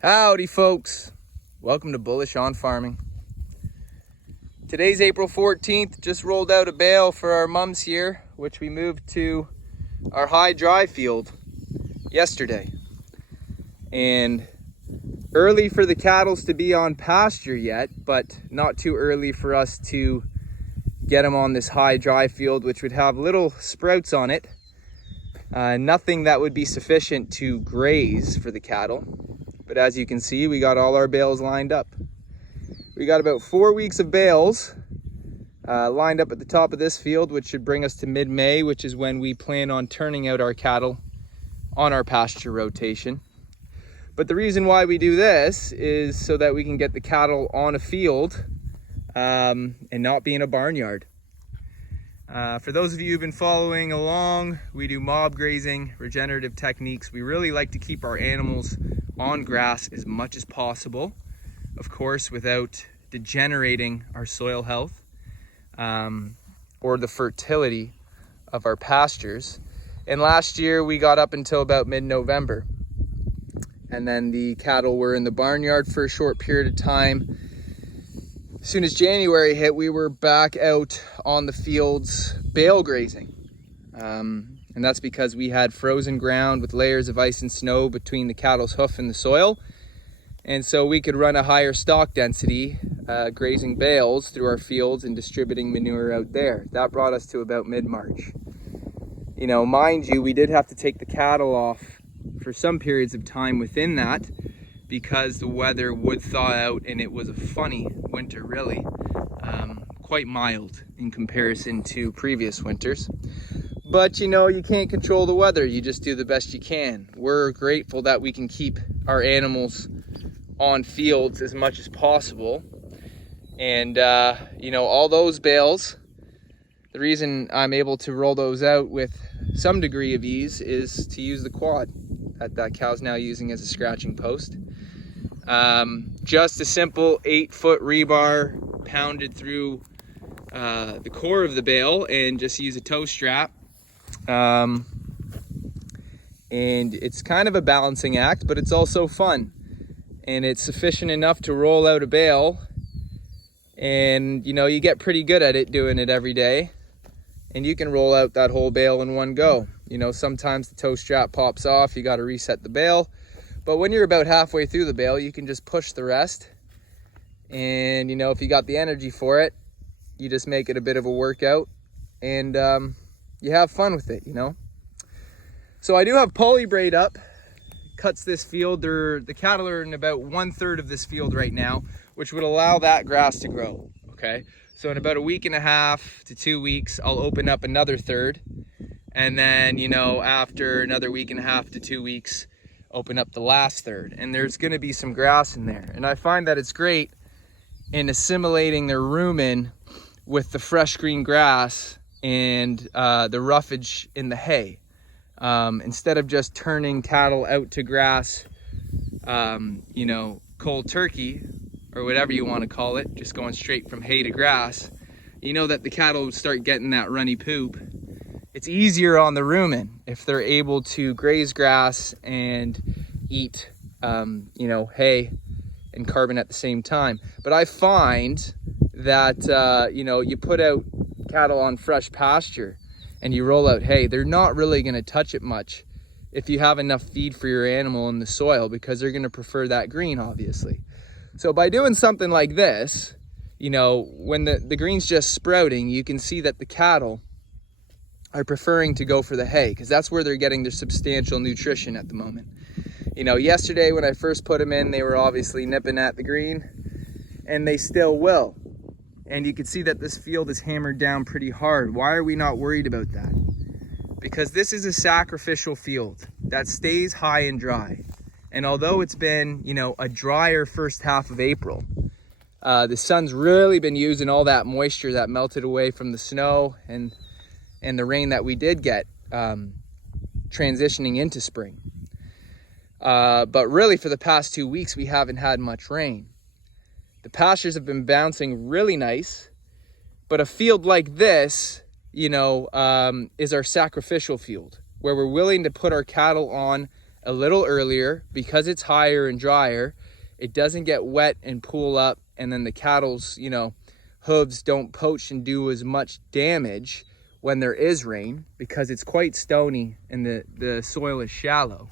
Howdy folks, welcome to Bullish on Farming. Today's April 14th, just rolled out a bale for our mums here, which we moved to our high dry field yesterday. And early for the cattles to be on pasture yet, but not too early for us to get them on this high dry field, which would have little sprouts on it. Nothing that would be sufficient to graze for the cattle. But as you can see, we got all our bales lined up. We got about 4 weeks of bales lined up at the top of this field, which should bring us to mid-May, which is when we plan on turning out our cattle on our pasture rotation. But the reason why we do this is so that we can get the cattle on a field and not be in a barnyard. For those of you who've been following along, we do mob grazing, regenerative techniques. We really like to keep our animals on grass as much as possible, of course, without degenerating our soil health or the fertility of our pastures. And last year we got up until about mid-November, and then the cattle were in the barnyard for a short period of time. As soon as January hit, we were back out on the fields bale grazing. And that's because we had frozen ground with layers of ice and snow between the cattle's hoof and the soil. And so we could run a higher stock density grazing bales through our fields and distributing manure out there. That brought us to about mid-March. You know, mind you, we did have to take the cattle off for some periods of time within that because the weather would thaw out, and it was a funny winter, really. Quite mild in comparison to previous winters. But you know, you can't control the weather, you just do the best you can. We're grateful that we can keep our animals on fields as much as possible. And you know, all those bales, the reason I'm able to roll those out with some degree of ease is to use the quad that cow's now using as a scratching post. Just a simple 8-foot rebar pounded through the core of the bale, and just use a toe strap. And it's kind of a balancing act, but it's also fun, and it's sufficient enough to roll out a bale, and you know, you get pretty good at it doing it every day, and you can roll out that whole bale in one go. You know, sometimes the toe strap pops off, you got to reset the bale, but when you're about halfway through the bale, you can just push the rest. And you know, if you got the energy for it, you just make it a bit of a workout, and you have fun with it, you know. So I do have poly braid up, cuts this field. The cattle are in about 1/3 of this field right now, which would allow that grass to grow, okay? So in about a week and a half to 2 weeks, I'll open up another third. And then, you know, after another week and a half to 2 weeks, open up the last third. And there's gonna be some grass in there. And I find that it's great in assimilating their rumen with the fresh green grass and the roughage in the hay. Instead of just turning cattle out to grass, you know, cold turkey, or whatever you want to call it, just going straight from hay to grass, you know that the cattle start getting that runny poop. It's easier on the rumen if they're able to graze grass and eat, you know, hay and carbon at the same time. But I find that, you know, you put out cattle on fresh pasture and you roll out hay, they're not really going to touch it much if you have enough feed for your animal in the soil, because they're going to prefer that green, obviously. So by doing something like this, you know, when the green's just sprouting, you can see that the cattle are preferring to go for the hay, because that's where they're getting their substantial nutrition at the moment. You know, yesterday when I first put them in, they were obviously nipping at the green, and they still will. And you can see that this field is hammered down pretty hard. Why are we not worried about that? Because this is a sacrificial field that stays high and dry. And although it's been, you know, a drier first half of April, the sun's really been using all that moisture that melted away from the snow and the rain that we did get transitioning into spring. But really for the past 2 weeks, we haven't had much rain. The pastures have been bouncing really nice, but a field like this, you know, is our sacrificial field, where we're willing to put our cattle on a little earlier. Because it's higher and drier, it doesn't get wet and pool up, and then the cattle's, hooves don't poach and do as much damage when there is rain, because it's quite stony and the soil is shallow.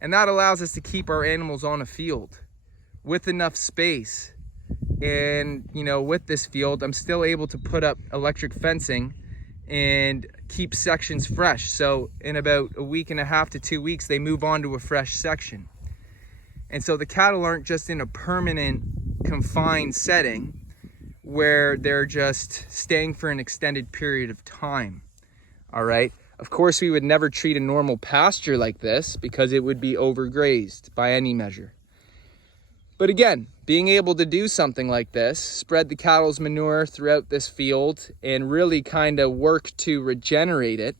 And that allows us to keep our animals on a field with enough space. And, with this field, I'm still able to put up electric fencing and keep sections fresh. So in about a week and a half to 2 weeks, they move on to a fresh section. And so the cattle aren't just in a permanent confined setting where they're just staying for an extended period of time. All right. Of course, we would never treat a normal pasture like this, because it would be overgrazed by any measure. But again, being able to do something like this, spread the cattle's manure throughout this field and really kind of work to regenerate it,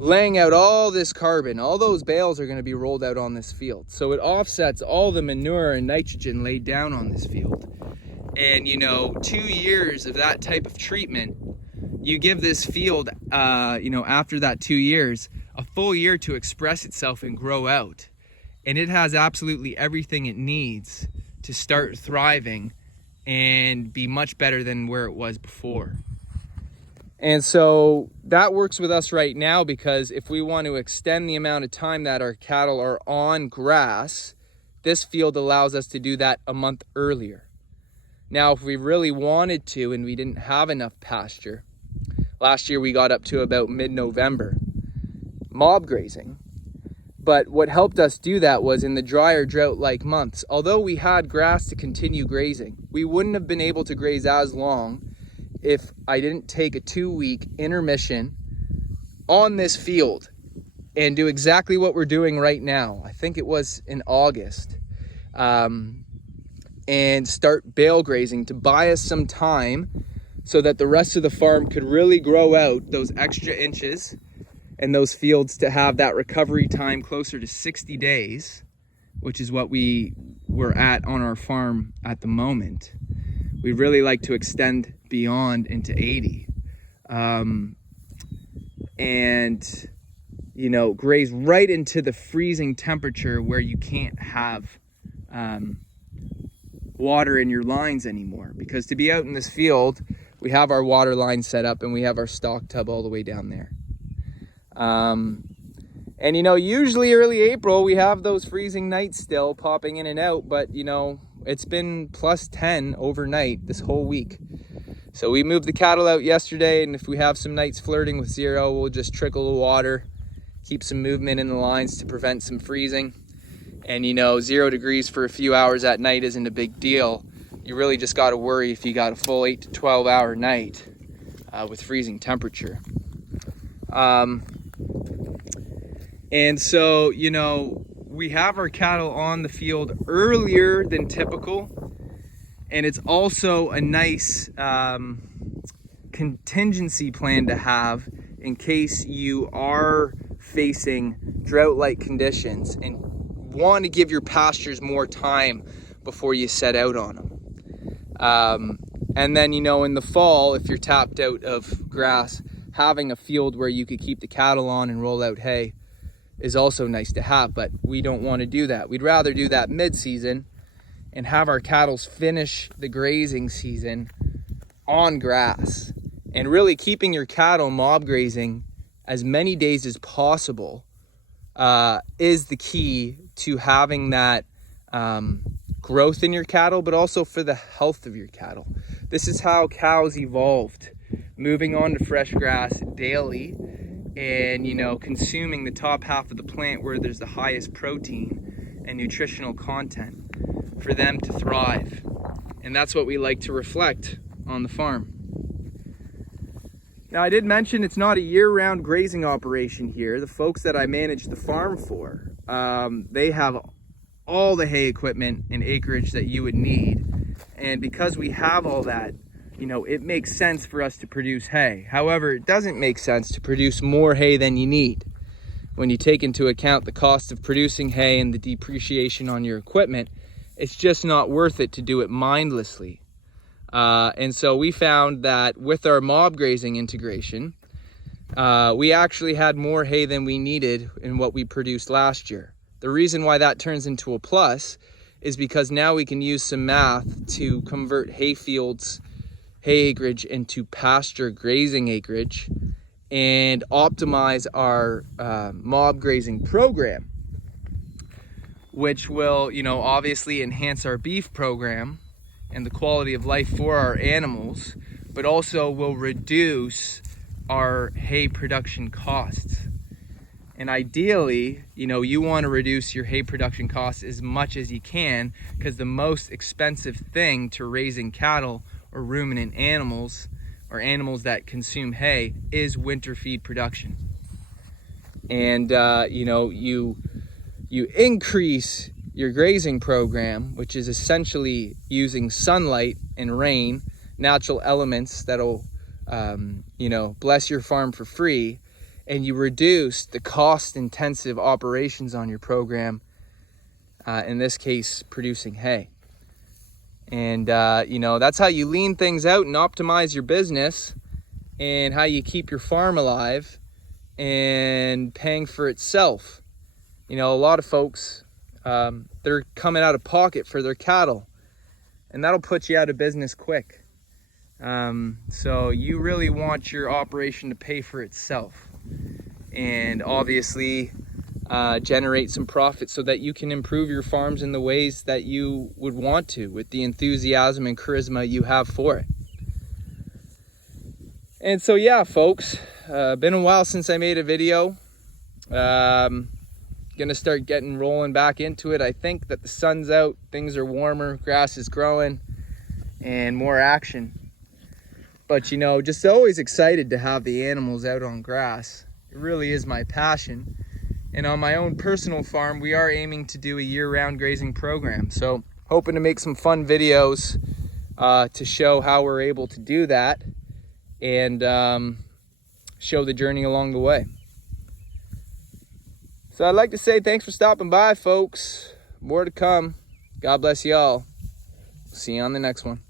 laying out all this carbon, all those bales are going to be rolled out on this field. So it offsets all the manure and nitrogen laid down on this field. And 2 years of that type of treatment, you give this field, after that 2 years, a full year to express itself and grow out. And it has absolutely everything it needs to start thriving and be much better than where it was before. And so that works with us right now, because if we want to extend the amount of time that our cattle are on grass, this field allows us to do that a month earlier. Now, if we really wanted to and we didn't have enough pasture, last year we got up to about mid-November, mob grazing. But what helped us do that was in the drier drought-like months, although we had grass to continue grazing, we wouldn't have been able to graze as long if I didn't take a 2-week intermission on this field and do exactly what we're doing right now. I think it was in August. And start bale grazing to buy us some time so that the rest of the farm could really grow out those extra inches, and those fields to have that recovery time closer to 60 days, which is what we were at on our farm at the moment. We really like to extend beyond into 80. And, graze right into the freezing temperature where you can't have water in your lines anymore. Because to be out in this field, we have our water line set up and we have our stock tub all the way down there. And usually early April we have those freezing nights still popping in and out, but it's been plus 10 overnight this whole week. So we moved the cattle out yesterday, and if we have some nights flirting with 0, we'll just trickle the water, keep some movement in the lines to prevent some freezing. And 0 degrees for a few hours at night isn't a big deal. You really just got to worry if you got a full 8 to 12 hour night with freezing temperature. And so, we have our cattle on the field earlier than typical. And it's also a nice contingency plan to have in case you are facing drought-like conditions and want to give your pastures more time before you set out on them. And then, in the fall, if you're tapped out of grass, having a field where you could keep the cattle on and roll out hay is also nice to have, but we don't want to do that. We'd rather do that mid-season and have our cattle finish the grazing season on grass. And really keeping your cattle mob grazing as many days as possible is the key to having that growth in your cattle, but also for the health of your cattle. This is how cows evolved, moving on to fresh grass daily and, consuming the top half of the plant where there's the highest protein and nutritional content for them to thrive. And that's what we like to reflect on the farm. Now, I did mention it's not a year-round grazing operation here. The folks that I manage the farm for, they have all the hay equipment and acreage that you would need. And because we have all that, it makes sense for us to produce hay. However, it doesn't make sense to produce more hay than you need. When you take into account the cost of producing hay and the depreciation on your equipment, it's just not worth it to do it mindlessly. And so we found that with our mob grazing integration, we actually had more hay than we needed in what we produced last year. The reason why that turns into a plus is because now we can use some math to convert hay fields, hay acreage into pasture grazing acreage and optimize our mob grazing program, which will, obviously enhance our beef program and the quality of life for our animals, but also will reduce our hay production costs. And ideally, you want to reduce your hay production costs as much as you can, because the most expensive thing to raising cattle or ruminant animals or animals that consume hay is winter feed production. And you increase your grazing program, which is essentially using sunlight and rain, natural elements that'll bless your farm for free, and you reduce the cost-intensive operations on your program, in this case, producing hay. And, that's how you lean things out and optimize your business, and how you keep your farm alive and paying for itself. A lot of folks, they're coming out of pocket for their cattle, and that'll put you out of business quick. So you really want your operation to pay for itself, and obviously generate some profit so that you can improve your farms in the ways that you would want to, with the enthusiasm and charisma you have for it. And so yeah, folks, been a while since I made a video. Gonna start getting rolling back into it. I think that the sun's out, things are warmer, grass is growing, and more action. But just always excited to have the animals out on grass. It really is my passion. And on my own personal farm, we are aiming to do a year-round grazing program. So hoping to make some fun videos to show how we're able to do that, and show the journey along the way. So I'd like to say thanks for stopping by, folks. More to come. God bless y'all. See you on the next one.